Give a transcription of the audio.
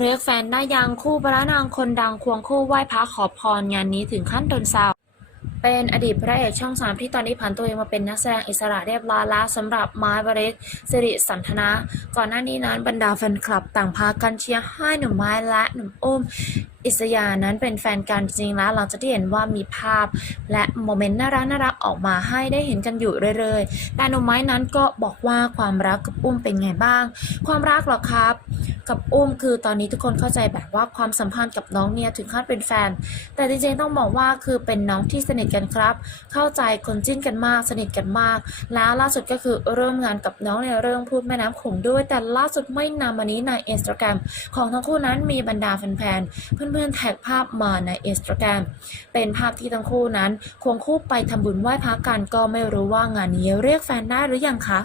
เรียกแฟนได้ยังคู่พระนางคนดังควงคู่ไหว้พระขอพรงานนี้ถึงขั้นโดนแซวเป็นอดีตพระเอกช่องสามที่ตอนนี้ผันตัวเองมาเป็นนักแสดงอิสระเรียบร้อยแล้วสำหรับไม้บริษสิริสันทนะก่อนหน้านี้นั้นบรรดาแฟนคลับต่างพากันเชียร์ให้หนุ่มไม้และหนุ่มอุ้ม อิสยานั้นเป็นแฟนกันจริงๆแล้วเราจะได้เห็นว่ามีภาพ และโมเมนต์น่ารักน่ารักออกมาให้ได้เห็นกันอยู่เรื่อยๆ แต่หนุ่มไม้นั้นก็บอกว่าความรักกับอุ้มเป็นไงบ้าง ความรักหรอครับ กับอุ้มคือตอนนี้ทุกคนเข้าใจแบบว่าความสัมพันธ์กับน้องเนี่ยถึงขั้นเป็นแฟน แต่จริงๆต้องบอกว่าคือเป็นน้องที่สนิทกันครับ เข้าใจคนจิ้นกันมากสนิทกันมาก แล้วล่าสุดก็คือเริ่มงานกับน้องในเรื่องพูดแม่น้ำขงด้วย แต่ล่าสุดไม่นานมานี้ในอินสตาแกรมของทั้งคู่นั้นมีบรรดาแฟนๆเพื่อนๆแท็กภาพมาในอินสตาแกรมเป็นภาพที่ทั้งคู่นั้นควงคู่ไปทำบุญไหว้พระกันก็ไม่รู้ว่างานนี้เรียกแฟนได้หรือยังคะ